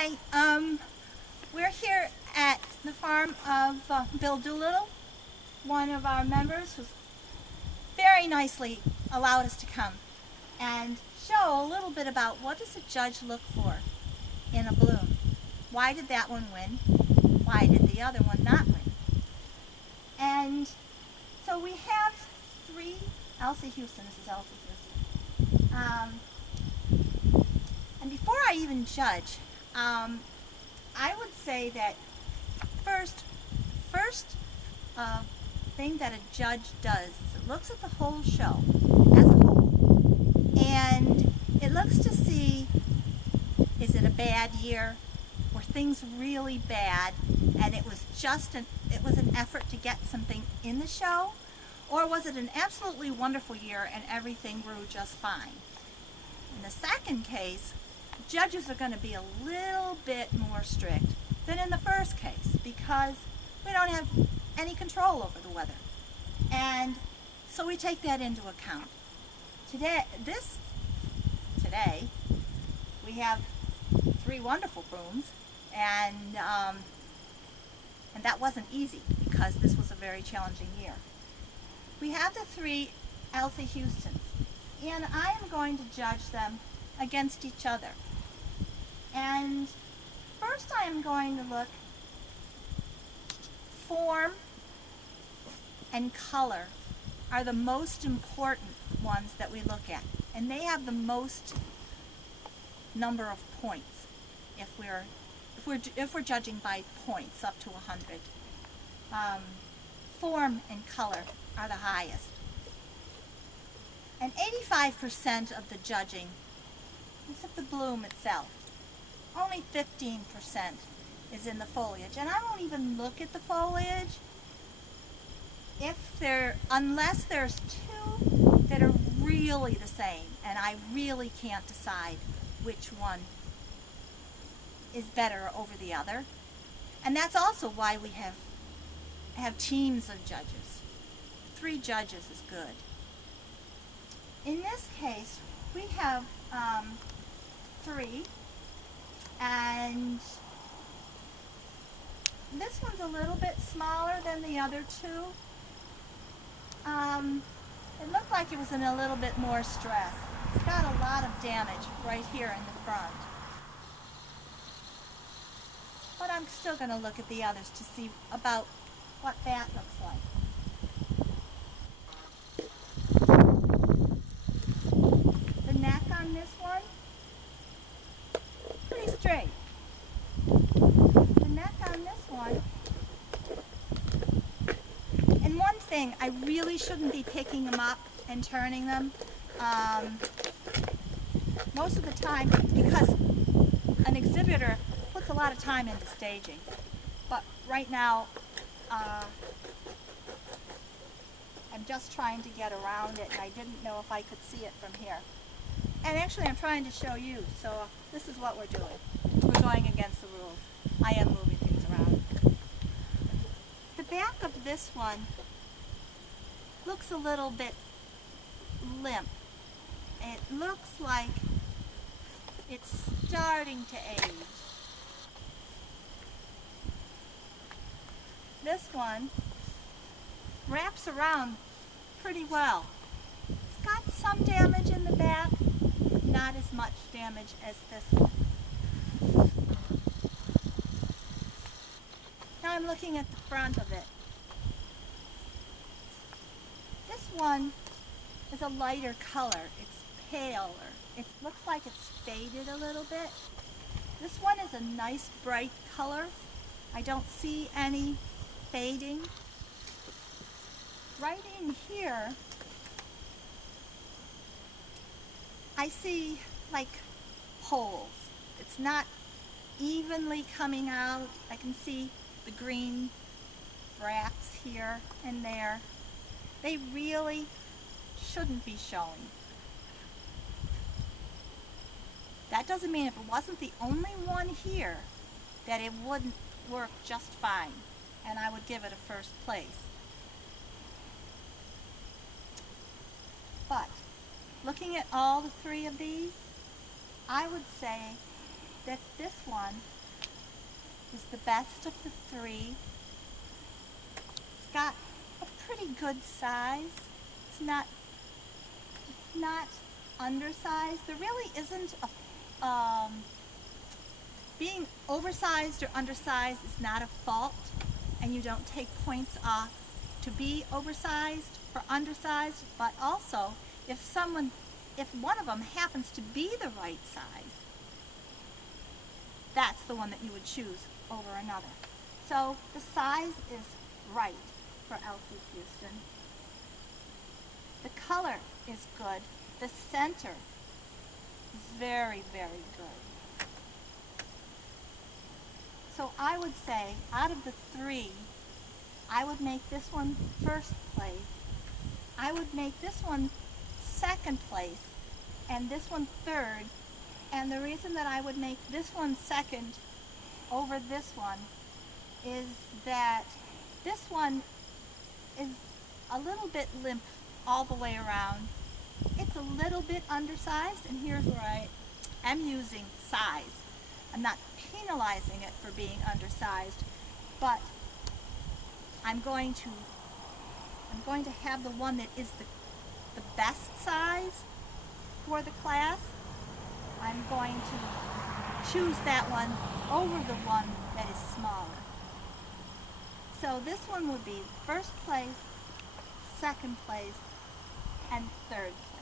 Hi, we're here at the farm of Bill Doolittle. One of our members who's very nicely allowed us to come and show a little bit about what does a judge look for in a bloom. Why did that one win? Why did the other one not win? And so we have three, Elsie Houston, this is Elsie Houston. And before I even judge, I would say that first thing that a judge does is it looks at the whole show as a whole, and it looks to see, is it a bad year? Were things really bad and it was just an effort to get something in the show? Or was it an absolutely wonderful year and everything grew just fine? In the second case, judges are going to be a little bit more strict than in the first case because we don't have any control over the weather. And so we take that into account. Today we have three wonderful blooms, and that wasn't easy because this was a very challenging year. We have the three Elsie Houstons, and I am going to judge them against each other. And first I am going to look form and color are the most important ones that we look at, and they have the most number of points if we're judging by points up to 100. Form and color are the highest, and 85% of the judging is of the bloom itself. Only 15% is in the foliage, and I won't even look at the foliage unless there's two that are really the same and I really can't decide which one is better over the other. And that's also why we have teams of judges. 3 judges is good. In this case, we have 3, and this one's a little bit smaller than the other 2. It looked like it was in a little bit more stress. It's got a lot of damage right here in the front. But I'm still going to look at the others to see about what that looks like. The neck on this one, pretty straight. The neck on this one, and one thing, I really shouldn't be picking them up and turning them most of the time because an exhibitor puts a lot of time into staging. But right now, I'm just trying to get around it, and I didn't know if I could see it from here. And actually I'm trying to show you, so this is what we're doing. We're going against the rules. I am moving things around. The back of this one looks a little bit limp. It looks like it's starting to age. This one wraps around pretty well. It's got some damage in the back, not as much damage as this one. Now I'm looking at the front of it. This one is a lighter color. It's paler. It looks like it's faded a little bit. This one is a nice bright color. I don't see any fading. Right in here, I see like holes. It's not evenly coming out. I can see the green bracts here and there. They really shouldn't be showing. That doesn't mean if it wasn't the only one here that it wouldn't work just fine, and I would give it a first place. But looking at all the 3 of these, I would say that this one is the best of the three. It's got a pretty good size. It's not undersized. There really isn't a being oversized or undersized is not a fault, and you don't take points off to be oversized or undersized, but also if one of them happens to be the right size, that's the one that you would choose over another. So the size is right for Elsie Houston. The color is good. The center is very, very good. So I would say out of the three, I would make this one first place. I would make this one second place and this one third. And the reason that I would make this one second over this one is that this one is a little bit limp all the way around. It's a little bit undersized, and here's where I am using size. I'm not penalizing it for being undersized, but I'm going to have the one that is the best size for the class. I'm going to choose that one over the one that is smaller. So this one would be first place, second place, and third place.